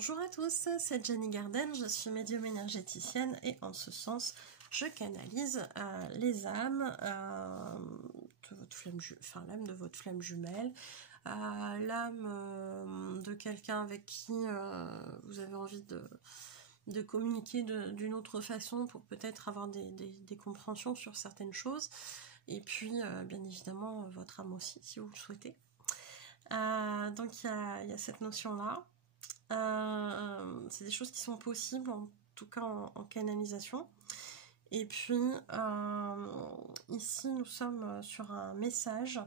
Bonjour à tous, c'est Jenny Garden, je suis médium énergéticienne et en ce sens, je canalise les âmes de votre flamme, l'âme de votre flamme jumelle, l'âme de quelqu'un avec qui vous avez envie de communiquer d'une autre façon pour peut-être avoir des compréhensions sur certaines choses, et puis bien évidemment votre âme aussi si vous le souhaitez. Donc il y a cette notion-là. C'est des choses qui sont possibles, en tout cas en canalisation. Et puis, ici, nous sommes sur un message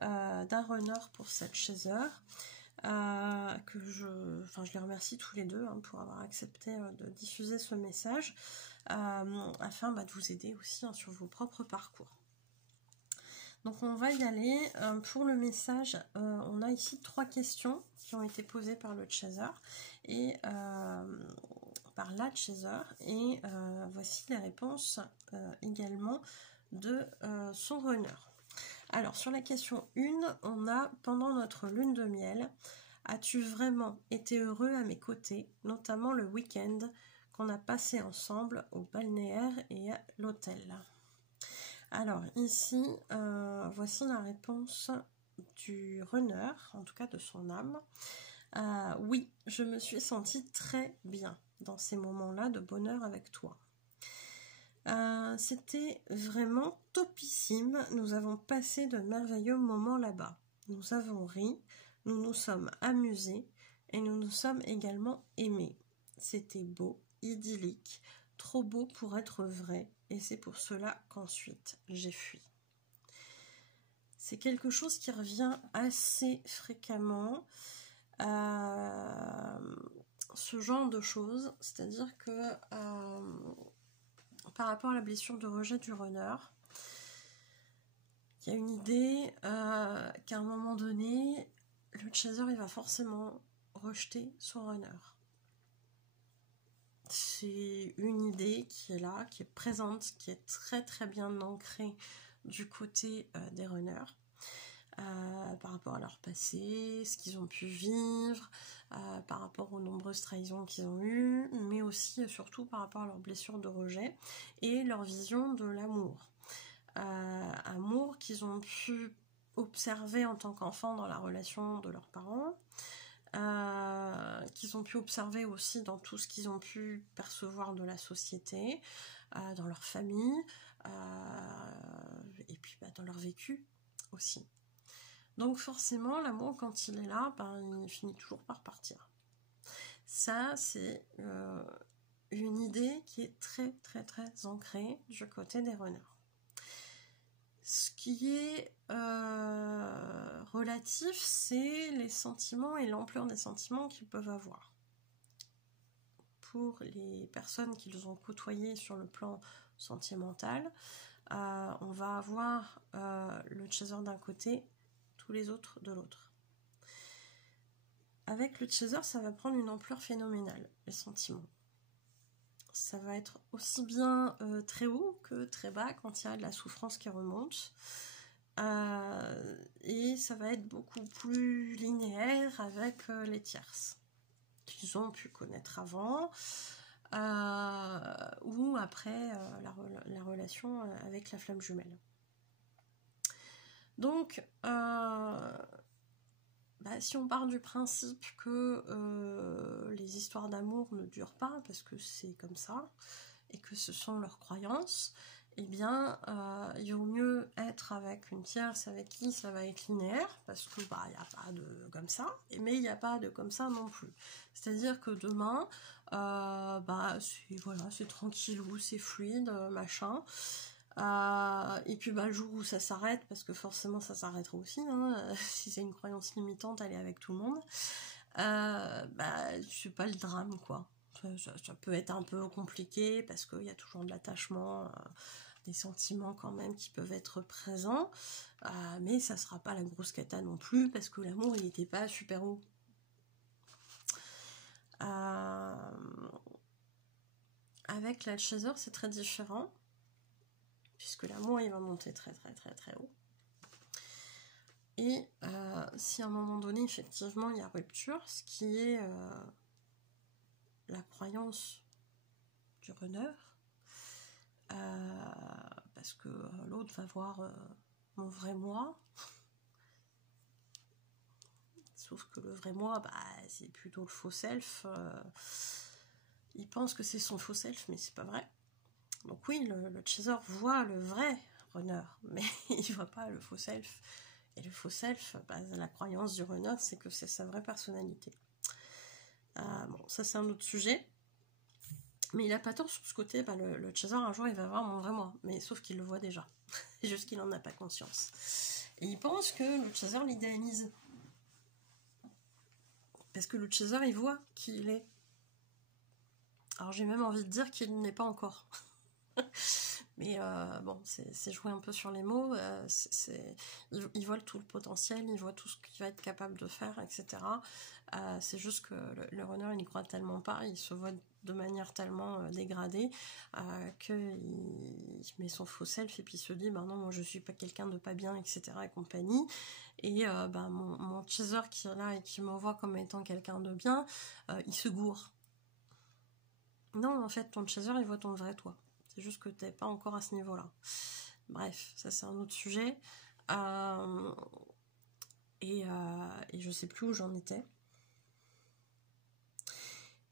d'un runner pour cette chaser, que je les remercie tous les deux pour avoir accepté de diffuser ce message, afin de vous aider aussi sur vos propres parcours. Donc on va y aller. Pour le message, on a ici 3 questions qui ont été posées par le chaser et par la chaser, et voici les réponses également de son runner. Alors sur la question 1, on a: pendant notre lune de miel, as-tu vraiment été heureux à mes côtés, notamment le week-end qu'on a passé ensemble au balnéaire et à l'hôtel? Alors ici, voici la réponse du runner, en tout cas de son âme. Oui, je me suis sentie très bien dans ces moments-là de bonheur avec toi. C'était vraiment topissime, nous avons passé de merveilleux moments là-bas. Nous avons ri, nous nous sommes amusés et nous nous sommes également aimés. C'était beau, idyllique, trop beau pour être vrai, et c'est pour cela qu'ensuite j'ai fui. C'est quelque chose qui revient assez fréquemment, ce genre de choses, c'est-à-dire que par rapport à la blessure de rejet du runner, il y a une idée qu'à un moment donné, le chaser il va forcément rejeter son runner. C'est une idée qui est là, qui est présente, qui est très très bien ancrée du côté des runners, par rapport à leur passé, ce qu'ils ont pu vivre, par rapport aux nombreuses trahisons qu'ils ont eues, mais aussi et surtout par rapport à leurs blessures de rejet et leur vision de l'amour. Amour qu'ils ont pu observer en tant qu'enfants dans la relation de leurs parents, qu'ils ont pu observer aussi dans tout ce qu'ils ont pu percevoir de la société, dans leur famille, et puis dans leur vécu aussi. Donc forcément, l'amour, quand il est là, il finit toujours par partir. Ça, c'est une idée qui est très très très ancrée du côté des runners. Ce qui est relatif, c'est les sentiments et l'ampleur des sentiments qu'ils peuvent avoir. Pour les personnes qu'ils ont côtoyées sur le plan sentimental, on va avoir le chaser d'un côté, tous les autres de l'autre. Avec le chaser, ça va prendre une ampleur phénoménale, les sentiments. Ça va être aussi bien très haut que très bas quand il y a de la souffrance qui remonte. Et ça va être beaucoup plus linéaire avec les tierces qu'ils ont pu connaître avant ou après la relation avec la flamme jumelle. Donc, si on part du principe que les histoires d'amour ne durent pas, parce que c'est comme ça, et que ce sont leurs croyances, eh bien, il vaut mieux être avec une tierce avec qui ça va être linéaire, parce que il n'y a pas de comme ça, mais il n'y a pas de comme ça non plus. C'est-à-dire que demain, c'est tranquillou, c'est fluide, machin. Et puis le jour où ça s'arrête, parce que forcément ça s'arrêtera aussi, si c'est une croyance limitante, elle est avec tout le monde, c'est pas le drame quoi. Ça peut être un peu compliqué parce qu'il y a toujours de l'attachement, des sentiments quand même qui peuvent être présents, mais ça sera pas la grosse cata non plus parce que l'amour il n'était pas super haut. Avec la chaser c'est très différent, puisque l'amour il va monter très très très très haut. Et si à un moment donné effectivement il y a rupture, ce qui est la croyance du runner, parce que l'autre va voir mon vrai moi, sauf que le vrai moi, bah, c'est plutôt le faux self. Il pense que c'est son faux self, mais c'est pas vrai. Donc oui, le chaser voit le vrai runner, mais il voit pas le faux self. Et le faux self, bah, la croyance du runner, c'est que c'est sa vraie personnalité. Bon, ça c'est un autre sujet. Mais il a pas tort sur ce côté, bah, le chaser un jour il va voir mon vrai moi, mais sauf qu'il le voit déjà. C'est juste qu'il en a pas conscience. Et il pense que le chaser l'idéalise. Parce que le chaser il voit qui il est. Alors j'ai même envie de dire qu'il n'est pas encore. Mais bon, c'est jouer un peu sur les mots. Il voit tout le potentiel, il voit tout ce qu'il va être capable de faire, etc. C'est juste que le runner, il n'y croit tellement pas, il se voit de manière tellement dégradée qu'il met son faux self et puis il se dit, bah non, moi je suis pas quelqu'un de pas bien, etc. et compagnie. Et mon chaser qui est là et qui me voit comme étant quelqu'un de bien, il se gourre. Non, en fait, ton chaser, il voit ton vrai toi. C'est juste que t'es pas encore à ce niveau-là. Bref, ça c'est un autre sujet. Et je sais plus où j'en étais.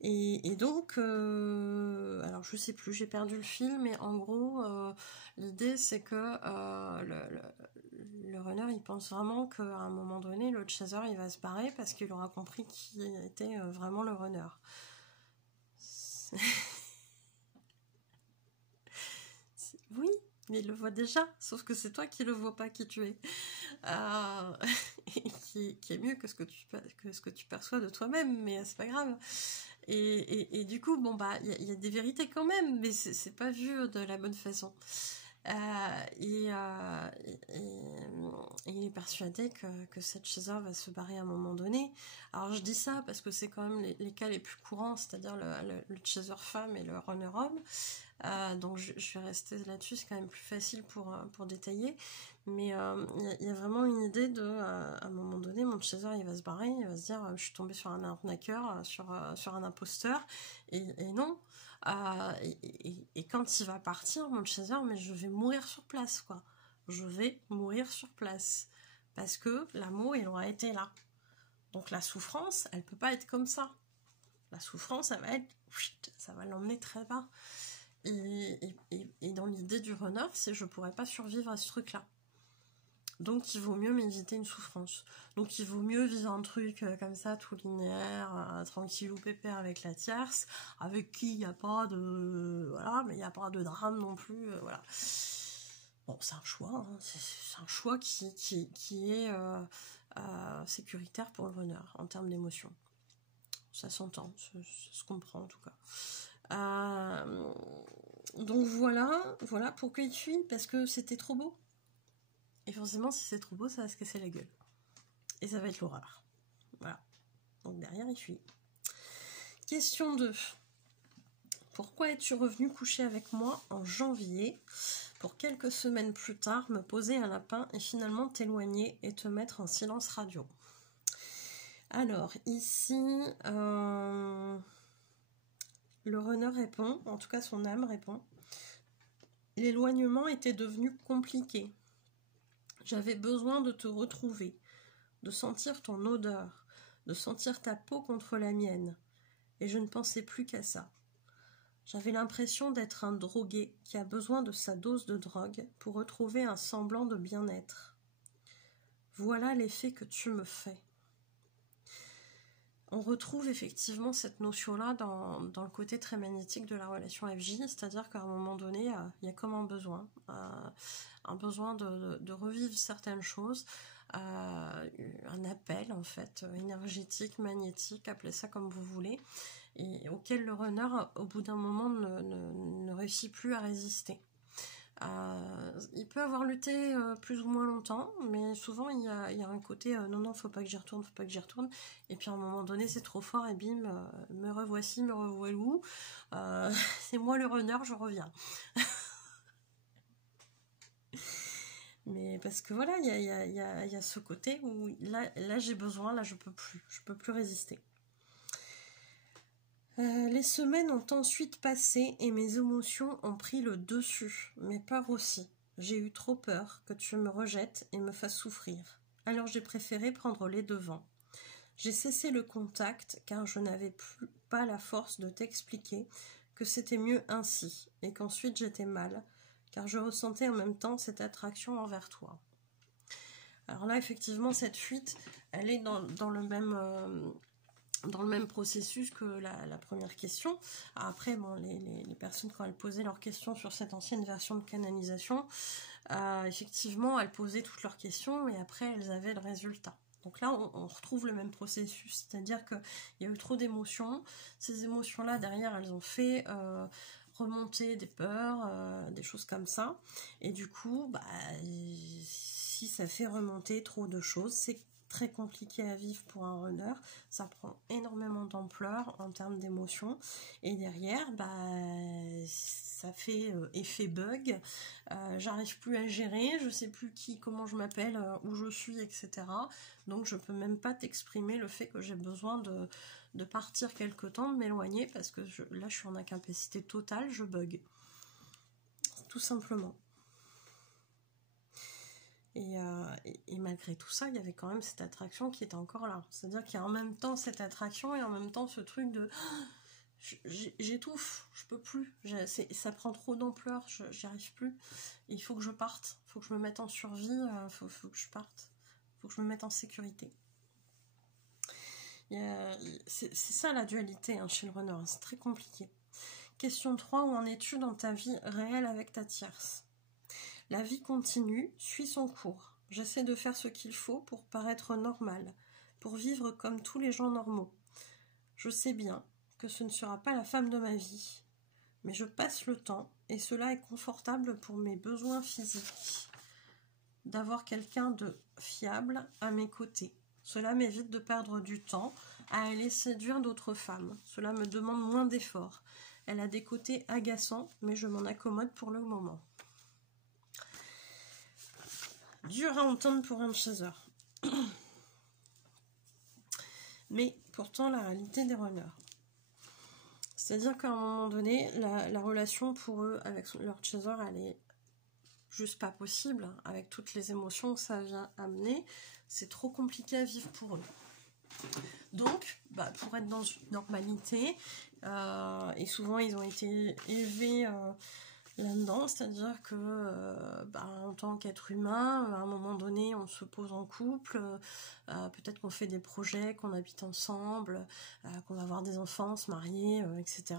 Et donc, alors je sais plus, j'ai perdu le fil, mais en gros, l'idée c'est que le runner, il pense vraiment qu'à un moment donné, le chaser, il va se barrer parce qu'il aura compris qui était vraiment le runner. Oui, mais il le voit déjà, sauf que c'est toi qui le vois pas qui tu es. Qui est mieux que ce que tu perçois de toi-même, mais c'est pas grave. Et du coup, bon bah, il y a des vérités quand même, mais c'est pas vu de la bonne façon. Il est persuadé que cette chaser va se barrer à un moment donné. Alors je dis ça parce que c'est quand même les cas les plus courants, c'est-à-dire le chaser femme et le runner homme. Donc je vais rester là-dessus, c'est quand même plus facile pour détailler. Mais il y a vraiment une idée de, à un moment donné, mon chaser il va se barrer, il va se dire je suis tombée sur un arnaqueur, sur un imposteur, et non. Et quand il va partir, mon chaser, mais je vais mourir sur place, quoi. Je vais mourir sur place. Parce que l'amour, il aura été là. Donc la souffrance, elle peut pas être comme ça. La souffrance, ça va l'emmener très bas. Et dans l'idée du runner, c'est je pourrais pas survivre à ce truc-là. Donc il vaut mieux m'éviter une souffrance. Donc il vaut mieux vivre un truc comme ça, tout linéaire, tranquille ou pépère avec la tierce, avec qui il n'y a pas de... Voilà, mais il n'y a pas de drame non plus, voilà. Bon, c'est un choix, hein, c'est un choix qui est sécuritaire pour le runner, en termes d'émotion. Ça s'entend, ça se comprend en tout cas. Donc voilà pourquoi il fuit, parce que c'était trop beau. Et forcément, si c'est trop beau, ça va se casser la gueule. Et ça va être l'horreur. Voilà. Donc derrière, il fuit. Question 2. Pourquoi es-tu revenu coucher avec moi en janvier pour quelques semaines plus tard me poser un lapin et finalement t'éloigner et te mettre en silence radio? Alors, ici, le runner répond, en tout cas son âme répond. L'éloignement était devenu compliqué. J'avais besoin de te retrouver, de sentir ton odeur, de sentir ta peau contre la mienne. Et je ne pensais plus qu'à ça. J'avais l'impression d'être un drogué qui a besoin de sa dose de drogue pour retrouver un semblant de bien-être. Voilà l'effet que tu me fais. On retrouve effectivement cette notion-là dans le côté très magnétique de la relation FJ, c'est-à-dire qu'à un moment donné, il y a comme un besoin de revivre certaines choses, un appel en fait, énergétique, magnétique, appelez ça comme vous voulez, et auquel le runner, au bout d'un moment, ne réussit plus à résister. Il peut avoir lutté plus ou moins longtemps, mais souvent il y a un côté non, faut pas que j'y retourne, et puis à un moment donné c'est trop fort et bim, me revoici, me revoilou, c'est moi le runner, je reviens. Mais parce que voilà, il y a ce côté où là j'ai besoin, là je peux plus résister. Les semaines ont ensuite passé et mes émotions ont pris le dessus, mes peurs aussi. J'ai eu trop peur que tu me rejettes et me fasses souffrir. Alors j'ai préféré prendre les devants. J'ai cessé le contact car je n'avais pas la force de t'expliquer que c'était mieux ainsi et qu'ensuite j'étais mal car je ressentais en même temps cette attraction envers toi. Alors là, effectivement, cette fuite, elle est dans le même processus que la première question. Après, bon, les personnes, quand elles posaient leurs questions sur cette ancienne version de canalisation, effectivement, elles posaient toutes leurs questions et après, elles avaient le résultat. Donc là, on retrouve le même processus, c'est-à-dire qu'il y a eu trop d'émotions. Ces émotions-là, derrière, elles ont fait remonter des peurs, des choses comme ça. Et du coup, si ça fait remonter trop de choses, c'est très compliqué à vivre pour un runner, ça prend énormément d'ampleur en termes d'émotions et derrière ça fait effet bug, j'arrive plus à gérer, je sais plus comment je m'appelle, où je suis, etc. Donc je peux même pas t'exprimer le fait que j'ai besoin de partir quelque temps, de m'éloigner parce que là je suis en incapacité totale, je bug tout simplement. Et malgré tout ça, il y avait quand même cette attraction qui était encore là. C'est-à-dire qu'il y a en même temps cette attraction et en même temps ce truc de j'étouffe, je peux plus, ça prend trop d'ampleur, j'y arrive plus. Il faut que je parte, il faut que je me mette en survie, faut que je parte, il faut que je me mette en sécurité. C'est ça la dualité chez le runner, c'est très compliqué. Question 3, où en es-tu dans ta vie réelle avec ta tierce ? La vie continue, suit son cours. J'essaie de faire ce qu'il faut pour paraître normal, pour vivre comme tous les gens normaux. Je sais bien que ce ne sera pas la femme de ma vie, mais je passe le temps et cela est confortable pour mes besoins physiques. D'avoir quelqu'un de fiable à mes côtés. Cela m'évite de perdre du temps à aller séduire d'autres femmes. Cela me demande moins d'efforts. Elle a des côtés agaçants, mais je m'en accommode pour le moment. Dur à entendre pour un chaser. Mais pourtant la réalité des runners. C'est-à-dire qu'à un moment donné, la relation pour eux avec leur chaser, elle est juste pas possible. Avec toutes les émotions que ça vient amener, c'est trop compliqué à vivre pour eux. Donc, pour être dans une normalité, et souvent ils ont été élevés là-dedans, c'est-à-dire que en tant qu'être humain, à un moment donné, on se pose en couple, peut-être qu'on fait des projets, qu'on habite ensemble, qu'on va avoir des enfants, se marier, etc.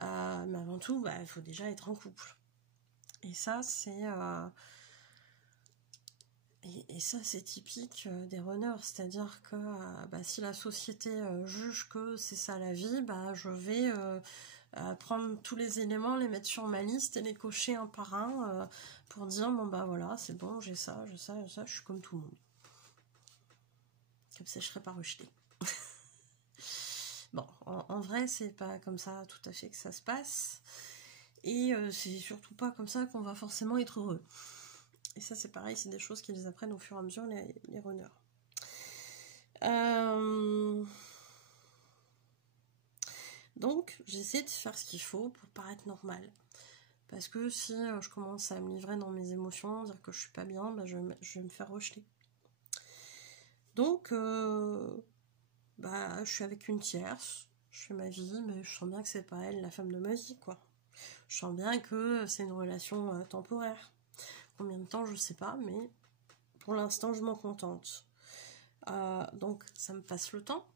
Mais avant tout, il faut déjà être en couple. Et ça, c'est c'est typique des runners, c'est-à-dire que si la société juge que c'est ça la vie, je vais prendre tous les éléments, les mettre sur ma liste et les cocher un par un pour dire voilà, c'est bon, j'ai ça, je suis comme tout le monde. Comme ça, je serai pas rejetée. Bon, en vrai, c'est pas comme ça tout à fait que ça se passe. Et c'est surtout pas comme ça qu'on va forcément être heureux. Et ça, c'est pareil, c'est des choses qu'ils apprennent au fur et à mesure, les runners. Donc, j'essaie de faire ce qu'il faut pour paraître normal. Parce que si je commence à me livrer dans mes émotions, dire que je suis pas bien, je vais me faire rejeter. Donc, je suis avec une tierce, je fais ma vie, mais je sens bien que c'est pas elle la femme de ma vie, quoi. Je sens bien que c'est une relation temporaire. Combien de temps, je sais pas, mais pour l'instant, je m'en contente. Donc, ça me passe le temps.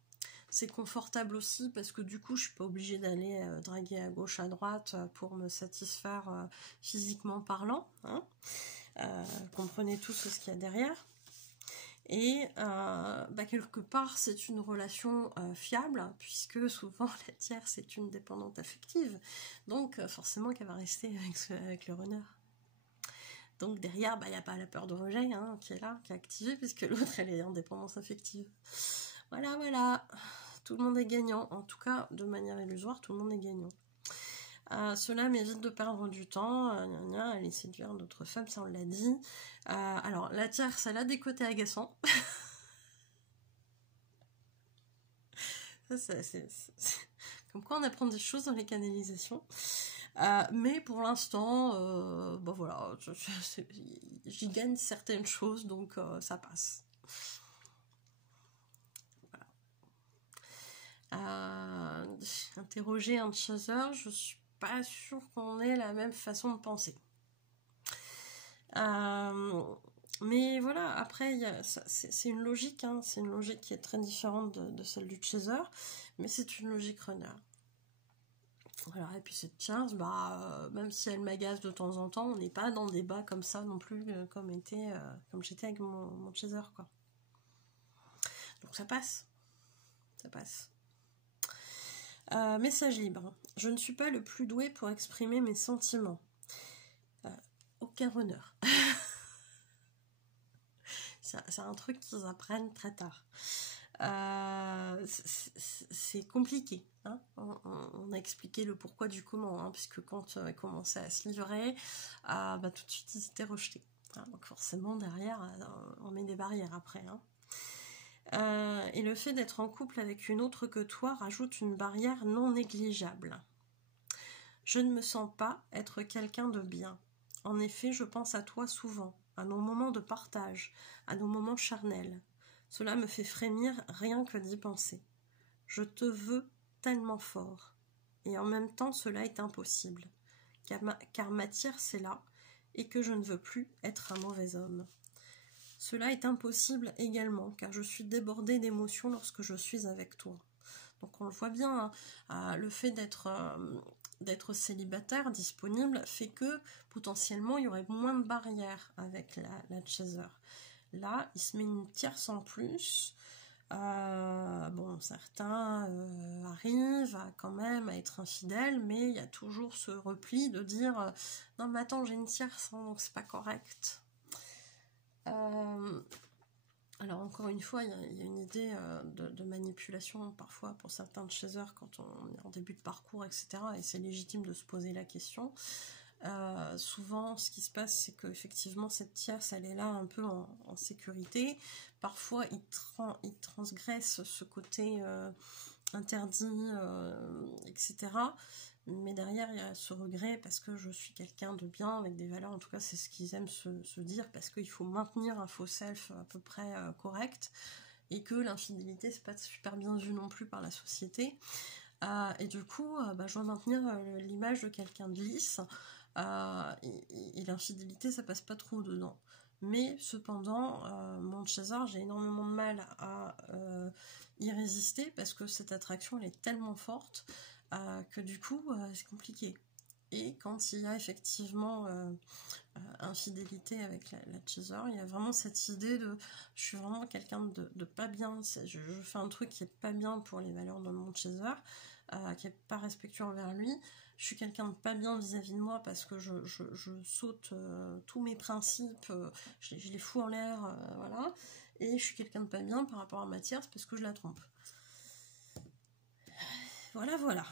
C'est confortable aussi parce que du coup, je suis pas obligée d'aller draguer à gauche, à droite pour me satisfaire physiquement parlant. Comprenez tous ce qu'il y a derrière. Et quelque part, c'est une relation fiable puisque souvent la tierce est une dépendante affective. Donc, forcément qu'elle va rester avec le runner. Donc derrière, il n'y a pas la peur de rejet qui est là, qui est activée, puisque l'autre, elle est en dépendance affective. Voilà. Tout le monde est gagnant. En tout cas, de manière illusoire, tout le monde est gagnant. Cela m'évite de perdre du temps, aller séduire d'autres femmes, ça on l'a dit. Alors, la tierce, elle a des côtés agaçants. Comme quoi on apprend des choses dans les canalisations. Mais pour l'instant, bah voilà, j'y gagne certaines choses, donc ça passe. Voilà. Interroger un chasseur, je suis pas sûre qu'on ait la même façon de penser. Mais voilà, après, c'est une logique, hein, c'est une logique qui est très différente de celle du chaser, mais c'est une logique runner. Voilà, et puis cette chasse, bah, même si elle m'agace de temps en temps, on n'est pas dans des bas comme ça non plus, comme j'étais avec mon chaser, quoi. Donc ça passe. Ça passe. Message libre. Je ne suis pas le plus doué pour exprimer mes sentiments. Aucun runner. C'est un truc qu'ils apprennent très tard. C'est compliqué. Hein, on a expliqué le pourquoi du comment, hein, puisque quand ils commençaient à se livrer, bah, tout de suite ils étaient rejetés. Hein, donc forcément derrière, on met des barrières après. Hein. Et le fait d'être en couple avec une autre que toi rajoute une barrière non négligeable. Je ne me sens pas être quelqu'un de bien. En effet, je pense à toi souvent, à nos moments de partage, à nos moments charnels. Cela me fait frémir rien que d'y penser. Je te veux tellement fort. Et en même temps, cela est impossible. Car ma tierce est là, et que je ne veux plus être un mauvais homme. Cela est impossible également, car je suis débordée d'émotions lorsque je suis avec toi. Donc on le voit bien, hein, le fait d'être célibataire, disponible, fait que potentiellement il y aurait moins de barrières avec la chaser. Là, il se met une tierce en plus. Bon, certains arrivent quand même à être infidèles, mais il y a toujours ce repli de dire non mais attends, j'ai une tierce, hein, donc c'est pas correct. Alors encore une fois, il y a une idée de manipulation parfois pour certains chasers quand on est en début de parcours, etc. Et c'est légitime de se poser la question. Souvent, ce qui se passe, c'est qu'effectivement, cette tierce, elle est là un peu en sécurité. Parfois, il transgresse ce côté interdit, etc. Mais derrière, il y a ce regret parce que je suis quelqu'un de bien, avec des valeurs. En tout cas, c'est ce qu'ils aiment se dire, parce qu'il faut maintenir un faux self à peu près correct, et que l'infidélité, c'est pas super bien vu non plus par la société. Et du coup, bah, je dois maintenir l'image de quelqu'un de lisse. Et l'infidélité, ça passe pas trop dedans. Mais cependant, mon chaser, j'ai énormément de mal à y résister parce que cette attraction, elle est tellement forte que du coup, c'est compliqué. Et quand il y a effectivement infidélité avec la chaser, il y a vraiment cette idée de je suis vraiment quelqu'un de pas bien, je fais un truc qui est pas bien pour les valeurs de mon chaser, qui est pas respectueux envers lui. Je suis quelqu'un de pas bien vis-à-vis de moi parce que je saute tous mes principes, je les fous en l'air, voilà. Et je suis quelqu'un de pas bien par rapport à ma tierce parce que je la trompe. Voilà.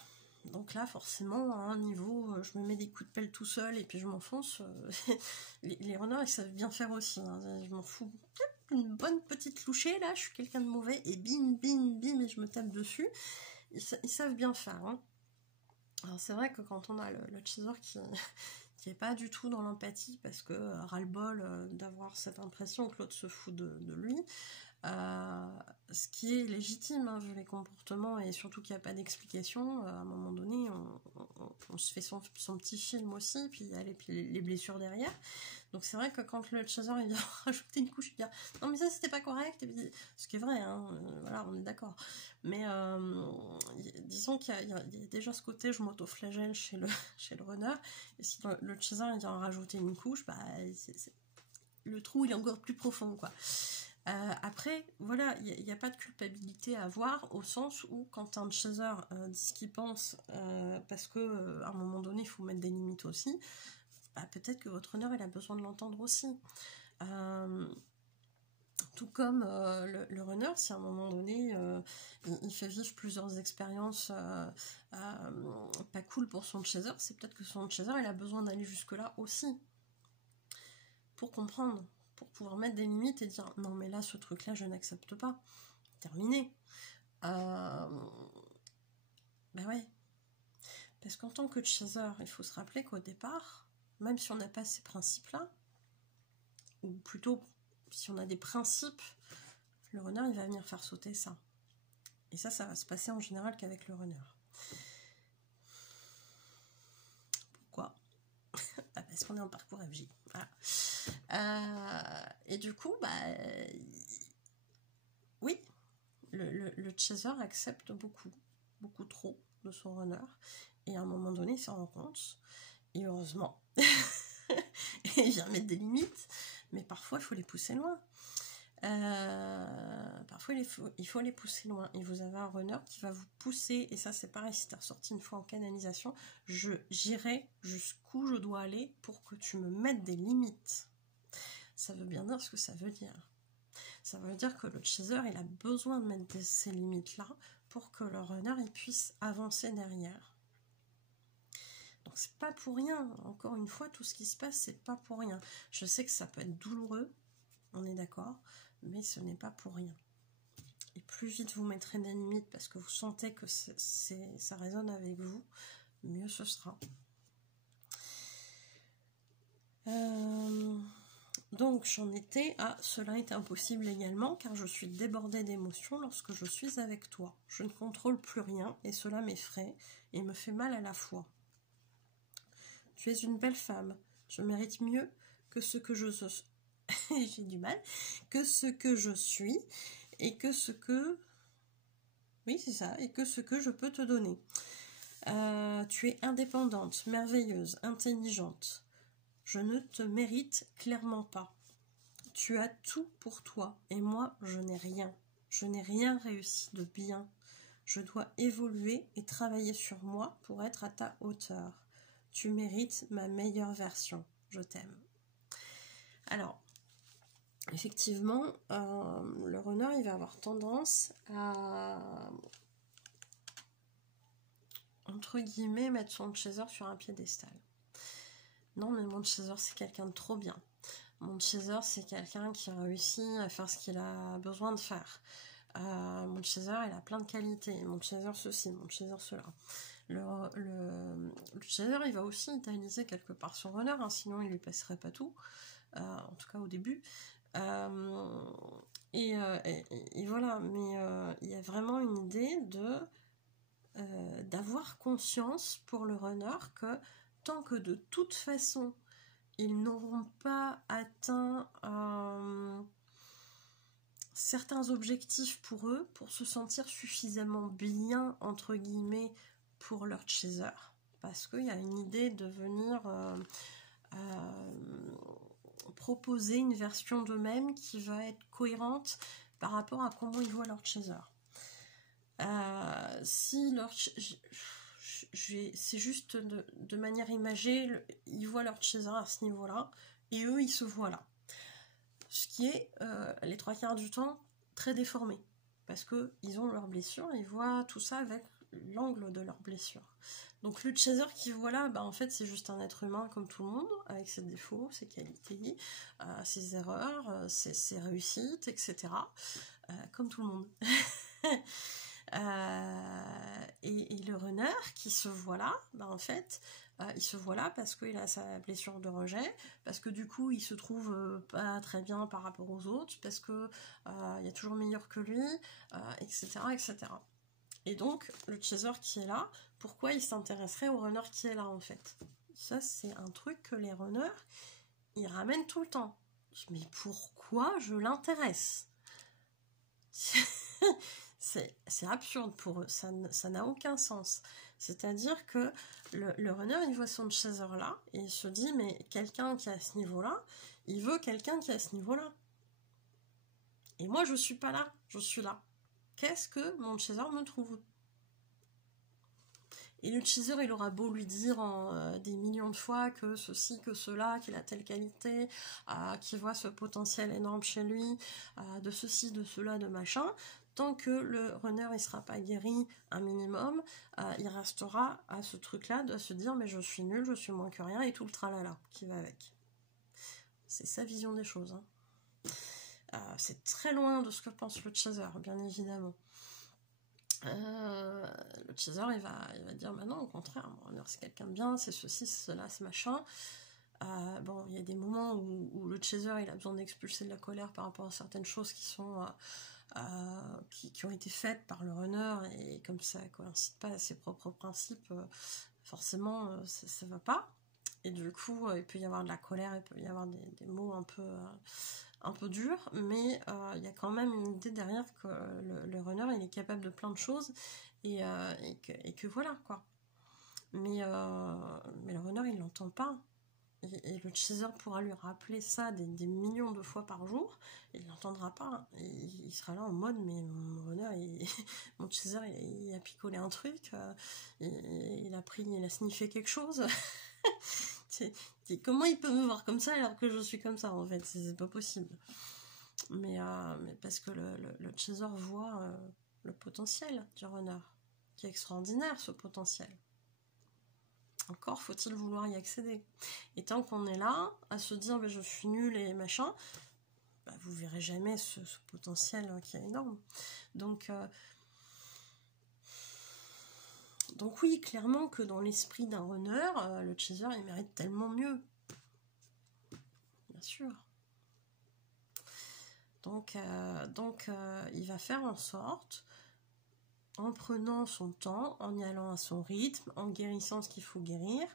Donc là, forcément, à un niveau, je me mets des coups de pelle tout seul et puis je m'enfonce. Les runners, ils savent bien faire aussi. Hein. Je m'en fous. Une bonne petite louchée, là, je suis quelqu'un de mauvais et bim, et je me tape dessus. Ils savent bien faire. Hein. Alors c'est vrai que quand on a le chaser qui est pas du tout dans l'empathie parce que ras-le-bol d'avoir cette impression que l'autre se fout de lui, ce qui est légitime hein, vu les comportements et surtout qu'il n'y a pas d'explication, à un moment donné on se fait son petit film aussi, puis il y a les blessures derrière. Donc c'est vrai que quand le chaser il vient rajouter une couche, il dit non mais ça c'était pas correct, et puis, ce qui est vrai, hein, voilà, on est d'accord. Mais disons qu'il y a déjà ce côté je m'auto-flagelle chez le runner, et si le chaser il vient rajouter une couche, bah le trou il est encore plus profond quoi. Après, voilà, il n'y a pas de culpabilité à avoir au sens où quand un chaser dit ce qu'il pense, parce que à un moment donné il faut mettre des limites aussi, bah, peut-être que votre runner il a besoin de l'entendre aussi. Tout comme le runner, si à un moment donné il fait vivre plusieurs expériences pas cool pour son chaser, c'est peut-être que son chaser il a besoin d'aller jusque-là aussi pour comprendre, pour pouvoir mettre des limites et dire non mais là ce truc là je n'accepte pas, terminé. Ben ouais. Parce qu'en tant que chaser, il faut se rappeler qu'au départ, même si on n'a pas ces principes-là, ou plutôt si on a des principes, le runner il va venir faire sauter ça. Et ça va se passer en général qu'avec le runner. Pourquoi? Parce qu'on est en parcours FJ. Voilà. Et du coup, oui, le chaser accepte beaucoup trop de son runner. Et à un moment donné, il s'en rend compte. Et heureusement, il vient mettre des limites. Mais parfois, il faut les pousser loin. Parfois il faut les pousser loin, et vous avez un runner qui va vous pousser, et ça c'est pareil, si tu es ressorti une fois en canalisation, j'irai jusqu'où je dois aller pour que tu me mettes des limites. Ça veut bien dire ce que ça veut dire. Ça veut dire que le chaser il a besoin de mettre ces limites là pour que le runner il puisse avancer derrière. Donc c'est pas pour rien, encore une fois, tout ce qui se passe c'est pas pour rien. Je sais que ça peut être douloureux, on est d'accord, mais ce n'est pas pour rien. Et plus vite vous mettrez des limites parce que vous sentez que ça résonne avec vous, mieux ce sera. Donc j'en étais à cela est impossible également car je suis débordée d'émotions lorsque je suis avec toi. Je ne contrôle plus rien et cela m'effraie et me fait mal à la fois. Tu es une belle femme, je mérite mieux que ce que je suis. J'ai du mal, que ce que je suis et que ce que... Oui, c'est ça, et que ce que je peux te donner. Tu es indépendante, merveilleuse, intelligente. Je ne te mérite clairement pas. Tu as tout pour toi et moi, je n'ai rien. Je n'ai rien réussi de bien. Je dois évoluer et travailler sur moi pour être à ta hauteur. Tu mérites ma meilleure version. Je t'aime. Alors, effectivement, le runner, il va avoir tendance à, entre guillemets, mettre son chaser sur un piédestal. Non, mais mon chaser, c'est quelqu'un de trop bien. Mon chaser, c'est quelqu'un qui a réussi à faire ce qu'il a besoin de faire. Mon chaser, il a plein de qualités. Mon chaser, ceci, mon chaser, cela. Le chaser, il va aussi idéaliser quelque part son runner, hein, sinon il lui passerait pas tout. En tout cas au début. Et voilà, mais il y a vraiment une idée d'avoir conscience pour le runner que tant que de toute façon ils n'auront pas atteint certains objectifs pour eux, pour se sentir suffisamment bien entre guillemets pour leur chaser, parce qu'il y a une idée de venir proposer une version d'eux-mêmes qui va être cohérente par rapport à comment ils voient leur chaser. Si leur c'est juste de manière imagée, ils voient leur chaser à ce niveau-là et eux ils se voient là, ce qui est les 3/4 du temps très déformé parce que ils ont leurs blessures, ils voient tout ça avec l'angle de leurs blessures. Donc le chaser qui voit là, en fait c'est juste un être humain comme tout le monde, avec ses défauts, ses qualités, ses erreurs, ses réussites, etc. Comme tout le monde. Et le runner qui se voit là, en fait, il se voit là parce qu'il a sa blessure de rejet, parce que du coup il se trouve pas très bien par rapport aux autres, parce que il y a toujours meilleur que lui, etc., etc. Et donc le chaser qui est là, pourquoi il s'intéresserait au runner qui est là en fait? Ça c'est un truc que les runners ils ramènent tout le temps. Mais pourquoi je l'intéresse? C'est absurde pour eux, ça n'a aucun sens. C'est-à-dire que le runner, il voit son chaser là, et il se dit, mais quelqu'un qui est à ce niveau-là, il veut quelqu'un qui est à ce niveau-là. Et moi, je suis pas là, je suis là. Qu'est-ce que mon chaser me trouve? Et le chaser, il aura beau lui dire des millions de fois que ceci, que cela, qu'il a telle qualité, qu'il voit ce potentiel énorme chez lui, de ceci, de cela, de machin, tant que le runner il sera pas guéri un minimum, il restera à ce truc-là de se dire mais je suis nul, je suis moins que rien et tout le tralala qui va avec. C'est sa vision des choses. C'est très loin de ce que pense le chaser, bien évidemment. le chaser il va dire bah non, au contraire, mon runner c'est quelqu'un de bien, c'est ceci, c'est cela, c'est machin. Bon, il y a des moments où le chaser il a besoin d'expulser de la colère par rapport à certaines choses qui sont qui ont été faites par le runner, et comme ça coïncide pas à ses propres principes, forcément ça va pas. Et du coup, il peut y avoir de la colère, il peut y avoir des mots un peu durs, mais il y a quand même une idée derrière que le runner, il est capable de plein de choses, et que voilà, quoi. Mais le runner, il l'entend pas. Et le chaser pourra lui rappeler ça des millions de fois par jour, il l'entendra pas. Et il sera là en mode, mais mon runner, mon chaser, il a picolé un truc, il a sniffé quelque chose. Comment il peut me voir comme ça alors que je suis comme ça, en fait, c'est pas possible. Mais parce que le chaser voit le potentiel du runner, qui est extraordinaire, ce potentiel. Encore faut-il vouloir y accéder. Et tant qu'on est là, à se dire bah, je suis nul et machin, bah, vous verrez jamais ce potentiel qui est énorme. Donc oui, clairement que dans l'esprit d'un runner, le chaser il mérite tellement mieux. Bien sûr. Donc il va faire en sorte, en prenant son temps, en y allant à son rythme, en guérissant ce qu'il faut guérir,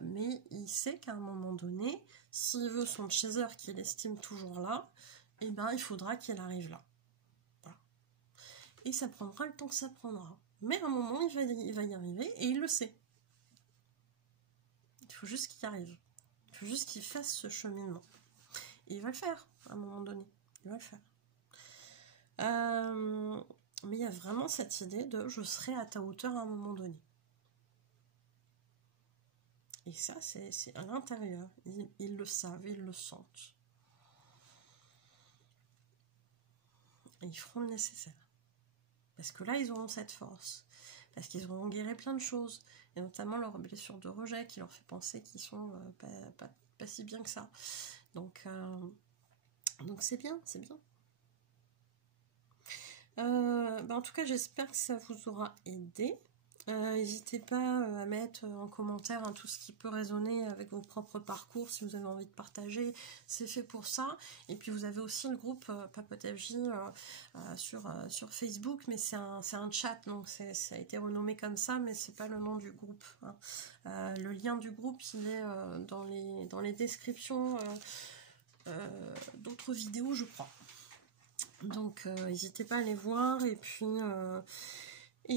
mais il sait qu'à un moment donné, s'il veut son chaser qu'il estime toujours là, eh ben, il faudra qu'il arrive là. Voilà. Et ça prendra le temps que ça prendra. Mais à un moment, il va y arriver, et il le sait. Il faut juste qu'il y arrive. Il faut juste qu'il fasse ce cheminement. Et il va le faire, à un moment donné. Il va le faire. Mais il y a vraiment cette idée de je serai à ta hauteur à un moment donné. Et ça, c'est à l'intérieur. Ils le savent, ils le sentent. Et ils feront le nécessaire. Parce que là, ils auront cette force. Parce qu'ils auront guéri plein de choses. Et notamment leur blessure de rejet qui leur fait penser qu'ils sont pas si bien que ça. Donc c'est bien, c'est bien. En tout cas, j'espère que ça vous aura aidé. N'hésitez pas à mettre en commentaire tout ce qui peut résonner avec vos propres parcours, si vous avez envie de partager, c'est fait pour ça. Et puis vous avez aussi le groupe Papote FJ sur Facebook, mais c'est un chat, donc ça a été renommé comme ça, mais c'est pas le nom du groupe, hein. Le lien du groupe, il est dans les descriptions d'autres vidéos, je crois. Donc n'hésitez pas à aller voir, et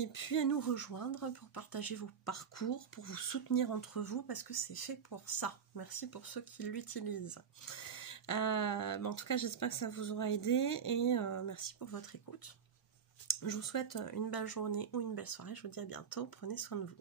puis à nous rejoindre pour partager vos parcours, pour vous soutenir entre vous, parce que c'est fait pour ça. Merci pour ceux qui l'utilisent. En tout cas, j'espère que ça vous aura aidé, et merci pour votre écoute. Je vous souhaite une belle journée ou une belle soirée. Je vous dis à bientôt. Prenez soin de vous.